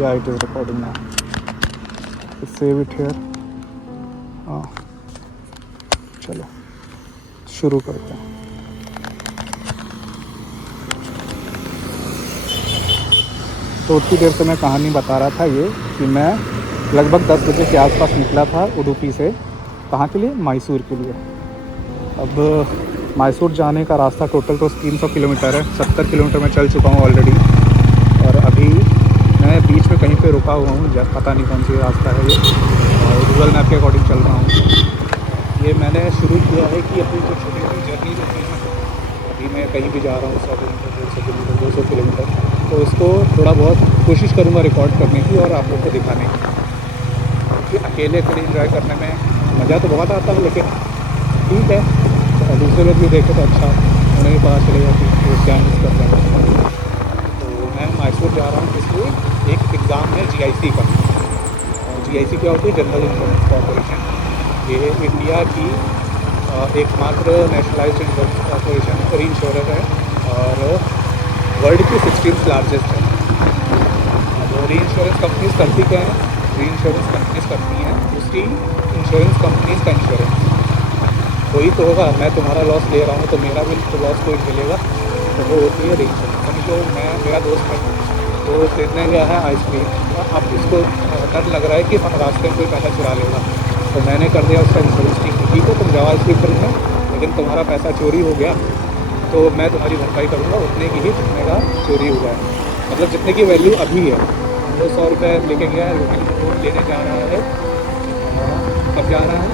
या it is recording now, save it here. हाँ चलो शुरू करते हैं। तो उतनी देर से मैं कहानी बता रहा था ये कि मैं लगभग 10 बजे के आसपास निकला था उडुपी से। कहाँ के लिए? मैसूर के लिए। अब मैसूर जाने का रास्ता टोटल तो 300 किलोमीटर है। 70 किलोमीटर मैं चल चुका हूँ ऑलरेडी, और अभी मैं बीच में कहीं पे रुका हुआ हूँ, पता नहीं कौन सी रास्ता है ये, और गूगल मैप के अकॉर्डिंग चल रहा हूँ। ये मैंने शुरू किया है कि अपनी जो छोटी छोटी जर्नी होती है, अभी मैं कहीं भी जा रहा हूँ 100 किलोमीटर, 150 किलोमीटर, 200 किलोमीटर, तो उसको थोड़ा बहुत कोशिश करूँगा रिकॉर्ड करने की और आप लोग को दिखाने की। क्योंकि अकेले इन्जॉय करने में मज़ा तो बहुत आता है, लेकिन ठीक है, तो दूसरे लोग भी देखें तो अच्छा, उन्हें भी पता चलेगा कि वो क्या मिस कर रहे हैं। तो मैं मैसूर जा रहा हूँ, इसलिए एक एग्ज़ाम है GIC का। और GIC क्या होती है? General insurance corporation. ये इंडिया की एकमात्र नेशनलाइज्ड इंश्योरेंस कॉर्पोरेशन री इंश्योरर है, और वर्ल्ड की 16th लार्जेस्ट है। अब री इंश्योरेंस कंपनीज करती क्या है? री इंश्योरेंस कंपनीज करती हैं दूसरी इंश्योरेंस कंपनीज का इंश्योरेंस। कोई तो होगा, मैं तुम्हारा लॉस ले रहा हूँ तो मेरा भी तो लॉस कोई मिलेगा, तो वो होती है री इंश्योरेंस। समझ लो मेरा दोस्त है, तो खरीदने गया है आइसक्रीम, अब उसको डर लग रहा है कि रास्ते में कोई पैसा चुरा लेगा, तो मैंने कर दिया उसका इंश्योरेंस। ठीक है, तुम जाओ आइसक्रीम खरीदने, लेकिन तुम्हारा पैसा चोरी हो गया तो मैं तुम्हारी भरपाई करूँगा उतने की ही जितने का चोरी हुआ है, मतलब जितने की वैल्यू अभी है। वो 100 रुपये लेके गया है, वो लेने जा रहा है, कब जा रहा है?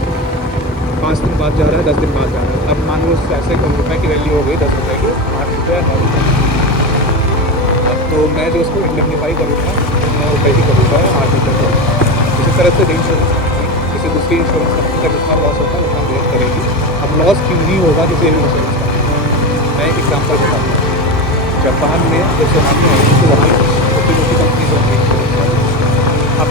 5 दिन बाद जा रहा है, 10 दिन बाद जा रहा है। अब मान लो उस पैसे को रुपये की वैल्यू हो गई 10 रुपये की, 8 रुपये 9 रुपये। अब तो मैं जो उसको इंडेमनीफाई करूँगा 9 रुपये ही करूँगा, 8 रुपये का। इसी तरह से इंश्योरेंस कंपनी किसी दूसरी इंश्योरेंस कंपनी का जितना लॉस होता है उतना बेयर करेगी। अब लॉस क्यों नहीं होगा किसी इंश्योरेंस कंपनी? मैं एक एग्जाम्पल बताता हूँ। जापान में जब सुनामी आई तो वहाँ छोटी मोटी कंपनीज होती हैं। अब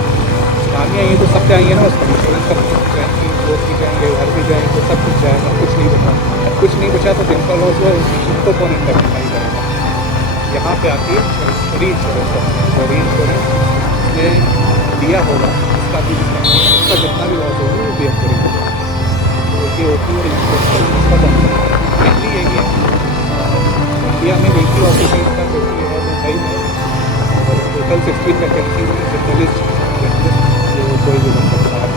सुनामी आई है तो सब जाएंगे ना, उसका इंश्योरेंस कंपनी भी जाएंगी, लोग भी जाएंगे, घर भी जाएंगे, सब कुछ जाएगा, कुछ नहीं बचा। अब कुछ नहीं बचा तो जिनका लॉस हुआ उनको कौन इंडेमनीफाई करेगा? यहाँ पे आती है इंश्योरेंस, री इंश्योरेंस कंपनी। जो री इंश्योरेंस ने दिया होगा उसका भी उसका जितना भी लॉस होगा वो बेयर करेगा। तो ये होती है री इंश्योरेंस कंपनी का कॉन्सेप्ट। मेनली यही है। इंडिया में एक ही ऑफिस है इसका, जो कि है मुंबई में, और टोटल 16 वैकेंसी में जर्नलिस्ट जो कोई भी बन सकता है,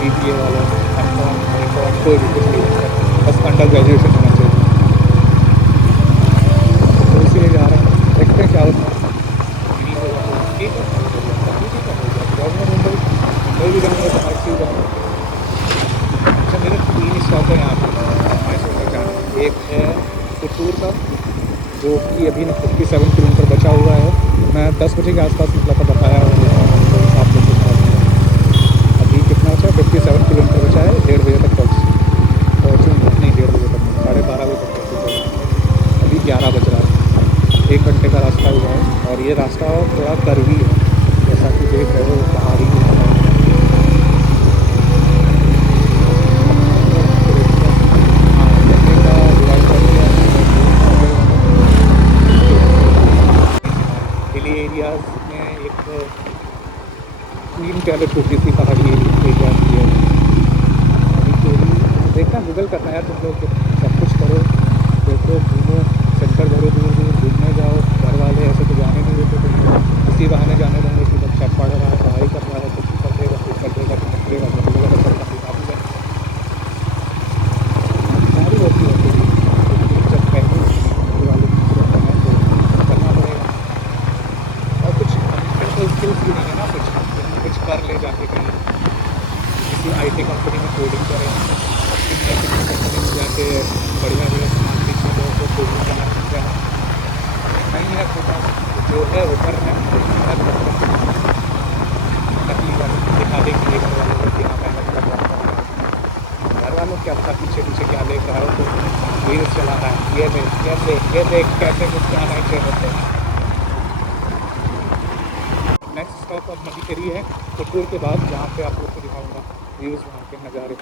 BBA वाला, M.Com, कोई भी कुछ नहीं बन सकता, बस अंडर ग्रेजुएशन होना चाहिए। तो इसीलिए जा रहा हूँ, देखते हैं क्या होता है। नहीं होगा तो ठीक है, ठीक है, हो गया जाऊँगा मुंबई। मुंबई भी जाऊँगा तो मैसूर जाऊँगा। अच्छा, मेरे 3 स्टॉप है यहाँ पे मैसूर तक जाने में। एक है पुतूर का, जो कि अभी 57 किलोमीटर बचा हुआ है। मैं 10 बजे के आसपास निकला था, बताया और आप लोग के साथ। अभी कितना बचा है? 57 किलोमीटर बचा है। 1:30 बजे तक पहुँचूँगा, नहीं 1:30 बजे तक नहीं, 12:30 बजे तक पहुँचूँगा। अभी 11 बज रहा है, 1 घंटे का रास्ता हुआ है, और ये रास्ता थोड़ा कर्वी है, जैसा कि देख रहे हो, पहाड़ी इलाका है। हाँ, गन्ने का बुआई कर दिया है, हिली एरियाज़ में एक क्वीन कैलेट होती थी, पहाड़ी एरिया की है अभी के लिए। देखना, गूगल करना यार तुम लोग, सब कुछ करो, देखो, घूमो, सेंटर भरो, दूर दूर घूमने जाओ। घर वाले ऐसे तो जाने नहीं देते, तुम इसी बहाने जाने देंगे कि बच्चा पढ़ रहा है, पढ़ाई कर रहा है, कुछ कर देगा, कुछ कर देगा, कुछ कर देगा, कर देगा, तो सब काफ़ी है। सारी होती है, लेकिन जब पहले घर वाले जब बनाए तो करना पड़ेगा। और कुछ टेक्निकल स्किल्स भी नहीं है ना, कुछ कर ले जाके कहीं किसी IT कंपनी में कोडिंग करें, किसी कंपनी में जाके बढ़िया बढ़िया सामान बेचने लोगों को कोडिंग करना सीख जाए। नहीं है खुदा, जो है वो कर रहे हैं, मेहनत करते हैं, नकली वाले दिखा दे के लिए घर वालों को कि हाँ मेहनत कर रहा है। घर वालों क्या पता पीछे पीछे क्या देख रहा है, तो रील्स चला रहा है, ये देख, ये देख, ये देख, कैसे मुस्कुराना चाहिए होते हैं। नेक्स्ट स्टॉप अब मधुकरी है, पुतूर के बाद, जहाँ पे आप लोग को दिखाऊंगा व्यूज़, वहाँ के नज़ारे।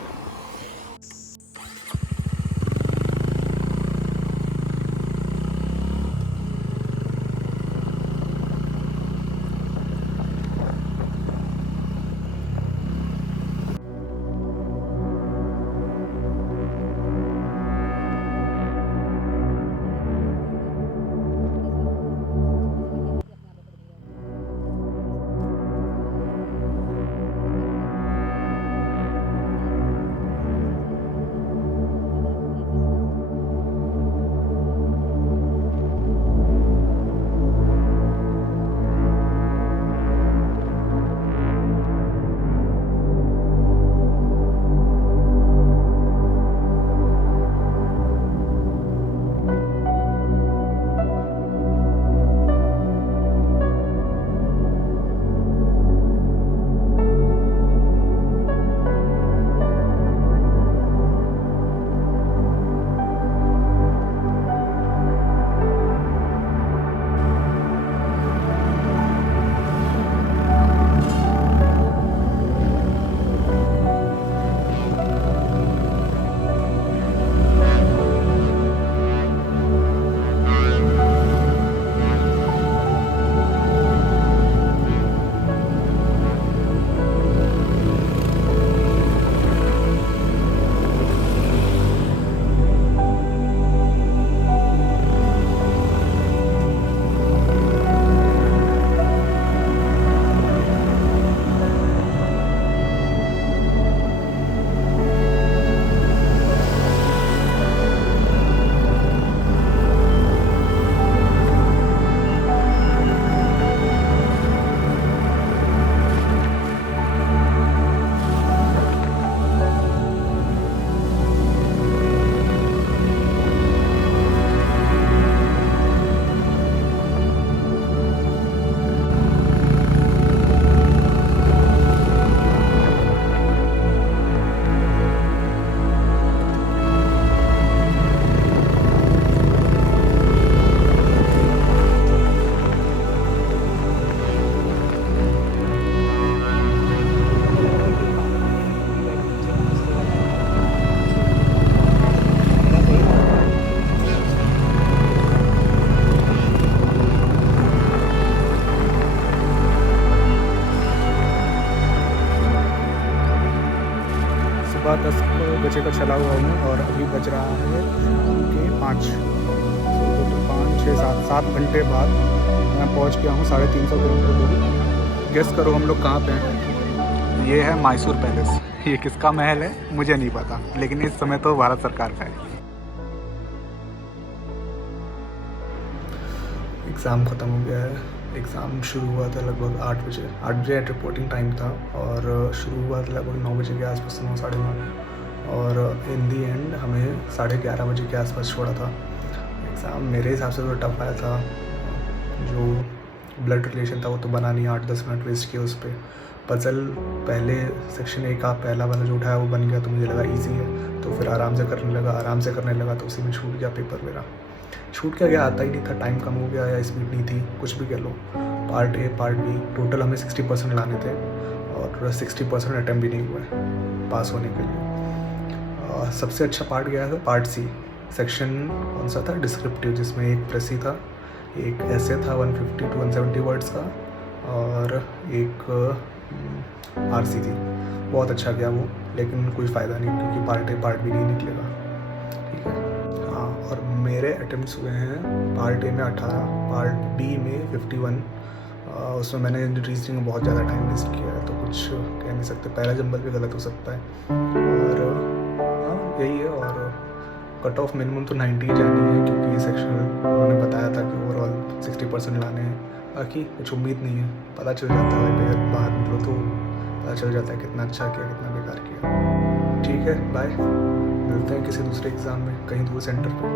बजे का चला हुआ हूँ और अभी बज रहा है शाम के 5, तो 5, 6, 7 घंटे बाद मैं पहुँच गया हूँ 350 किलोमीटर दूर। गेस करो हम लोग कहाँ पे हैं? ये है मैसूर पैलेस। ये किसका महल है मुझे नहीं पता, लेकिन इस समय तो भारत सरकार का है। एग्ज़ाम ख़त्म हो गया है। एग्ज़ाम शुरू हुआ था लगभग 8 बजे। 8 बजे एट रिपोर्टिंग टाइम था और शुरू हुआ था लगभग 9 बजे के आसपास, 9, साढ़े 9, और इन दी एंड हमें 11:30 बजे के आसपास छोड़ा था। एग्ज़ाम मेरे हिसाब से तो टफ आया था। जो ब्लड रिलेशन था वो तो बना नहीं, 8-10 मिनट वेस्ट किए उस पर। पजल पहले सेक्शन 1 का पहला वाला जो उठाया वो बन गया, तो मुझे लगा ईजी है, तो फिर आराम से करने लगा, तो उसी में छूट गया पेपर मेरा। छूट क्या गया, आता ही नहीं था, टाइम कम हो गया या स्पीड नहीं थी, कुछ भी कह लो। Part A part B total हमें 60% लाने थे और 60% अटैम्प्ट भी नहीं हुए पास होने के लिए। सबसे अच्छा पार्ट गया था पार्ट सी। सेक्शन कौन सा था? डिस्क्रिप्टिव, जिसमें एक प्रेसी था, एक ऐसे था 150 to 170 वर्ड्स का, और एक आरसी थी। बहुत अच्छा गया वो, लेकिन कोई फ़ायदा नहीं क्योंकि पार्ट ए पार्ट बी नहीं निकलेगा। ठीक है, हाँ। और मेरे अटेम्प्ट्स हुए हैं पार्ट ए में 18, पार्ट बी में 51। उसमें मैंने रीजनिंग में बहुत ज़्यादा टाइम वेस्ट किया है, तो कुछ कह नहीं सकते। पहला जंबल भी गलत हो सकता है, और हाँ यही है। और कट ऑफ मिनिमम तो 90 जानी है, क्योंकि ये सेक्शन उन्होंने बताया था कि ओवरऑल 60% लाने हैं। बाकी कुछ उम्मीद नहीं है, पता चल जाता है बाहर निकलो तो पता चल जाता है कितना अच्छा किया कितना बेकार किया। ठीक है, बाय, मिलते हैं किसी दूसरे एग्ज़ाम में कहीं दूर सेंटर पर।